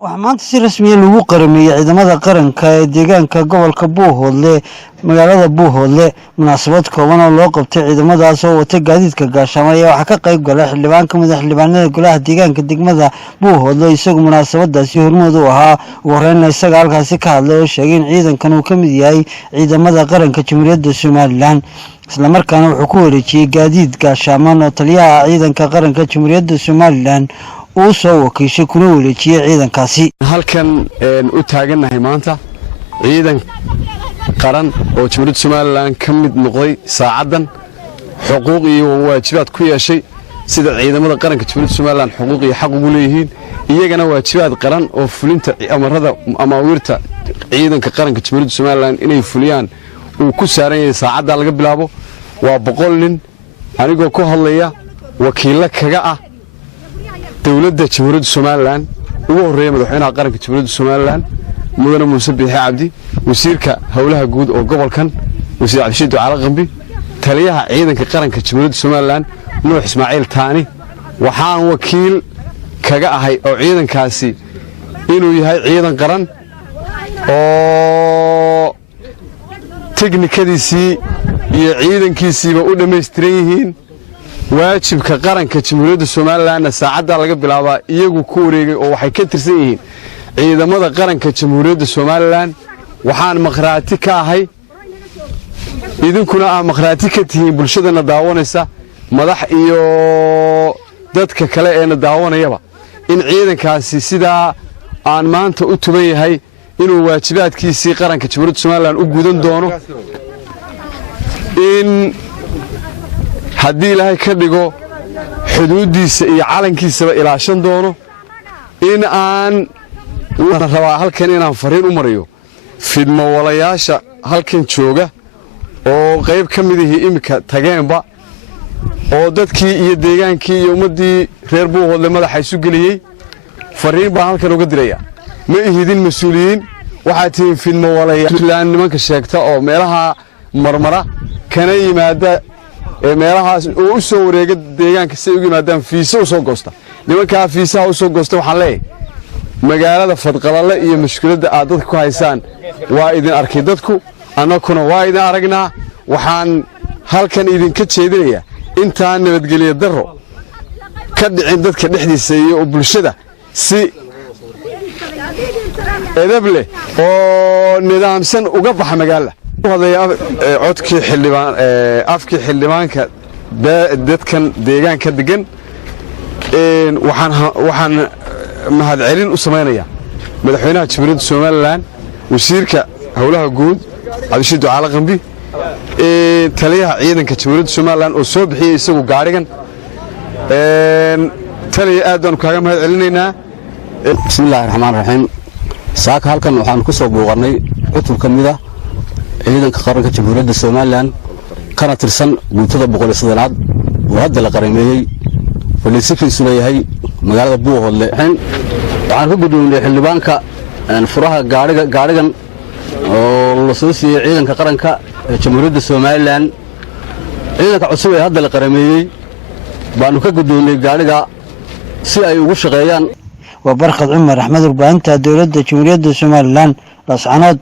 waxaa maanta si rasmi ah lagu qaramiyay ciidamada qaranka ee deegaanka gobolka Buuhoodle magaalada Buuhoodle munaasabad kooban oo loo qabtay ciidamadaas oo wata gaadiidka gaashaamay waxa ka qayb galay xildhibaanka madaxweynaha golaha deegaanka degmada Buuhoodle isagoo munaasabadaasi hormuud u ahaa ugu horeyn isaga halkaasi ka hadlay oo sheegay in ciidankan uu ka mid yahay ciidamada qaranka Jamhuuriyadda Soomaaliland isla markaana wuxuu ku wareejiyay gaadiid gaashaamay oo taliyaha ciidanka qaranka Jamhuuriyadda Soomaaliland uu soo wakiishay kuna wareejiyay ciidankaasi halkan u taaganahay maanta ciidan qaran oo Jamhuuriyadda Soomaaliland ka mid noqday saacadan xuquuq iyo waajibaad ku yeeshay sida ciidamada qaranka Jamhuuriyadda Soomaaliland xuquuq iyo xaq ugu leeyihiin iyagana waajibaad qaran oo fulinta amarada amaawirta ciidanka qaranka Jamhuuriyadda Soomaaliland inay fuliyaan uu ku saaran yahay saacada laga bilaabo waa 100 nin anigoo ku hadlaya wakiilo kaga ah dawladda Jamhuuriyadda Soomaaliland ugu horeeyay madaxweynaha qaranka Jamhuuriyadda Soomaaliland mudane Muuse Biixi Cabdi wasiirka hawlaha guud oo gobolkan wasiir Cabdi Ducaale Qambi taliyaha ciidanka qaranka Jamhuuriyadda Soomaaliland Nuux Ismaaciil Taani waxaan wakiil kaga ahay oo ciidankaasi inuu yahay ciidan qaran oo teknikadiisii iyo ciidankiisiiba u dhameystiran yihiin waajibka qaranka Jamhuuriyadda Soomaaliland saacada laga bilaabo iyagu ku wareegay oo waxay ka tirsan yihiin ciidamada qaranka Jamhuuriyadda Soomaaliland waxaan maqraati ka ahay idinkuna maqraati ka tihiin bulshadana daawanaysa madax iyo dadka kale ee daawanayaba in ciidankaasi sida aan maanta u tuban yahay inuu waajibaadkiisii qaranka Jamhuuriyadda Soomaaliland u gudan doono in haddii ilaahay ka dhigo xuduudiisa iyo calankiisaba ilaashan doono in aan rabaa halkan inaan fariin u mariyo fidmo walayaasha halkan jooga oo qayb ka mid ah imika tageenba oo dadkii iyo deegaankii iyo ummadii reer Buuhoodle madaxa isu galiyay fariin baan halkan uga diraya ma ihidin mas'uuliyiin waxaa tiin fidmo walayaal nimanka sheegta oo meelaha marmara kana yimaada meelahaas oo u soo wareega deegaanka si ugu yimaadaan fiisa u soo goosta nimanka fiisaha u soo goosta waxaan leeyahay magaalada Fadqalale iyo mushkiladda aad dadku ku haysaan waa idin arkay dadku annaguna waa idin aragnaa waxaan halkan idin ka jeedinayaa intaan nabadgeliyo daro ka dhicin dadka dhexdiisa iyo bulshada si edeb leh oo nidaamsan uga baxa magaalada codkii xildhibaan afkii xildhibaanka dadkan deegaanka degan waxaan mahad celin u sameeynaya madaxweynaha Jamhuuriyadda Soomaaliland wasiirka hawlaha guud Cabdi Ducaale Qambi taliyaha ciidanka Jamhuuriyadda Soomaaliland oo soo bixiyay isagu gaarigan taliya aad baan kaaga mahad celinaynaa bismillaahir rahmaanir rahiim saaka halkan waxaan ku soo booqanay cutub kamida ciidanka qaranka Jamhuuriyadda Soomaaliland kana tirsan guutada 100aad oo hadda la qarameeyay waliisikiisu leeyahay magaalada Buuhoodle waxaan ku guddoonay xildhibaanka furaha gaarigan oo la soo siiyay ciidanka qaranka Jamhuuriyadda Soomaaliland ciidanka cusub ee hadda la qarameeyay baanu ka guddoonay gaariga si ay ugu shaqeeyaan وبرخد عمر أحمد البانتا دولة جمهورية الصوماليلاند لصعنات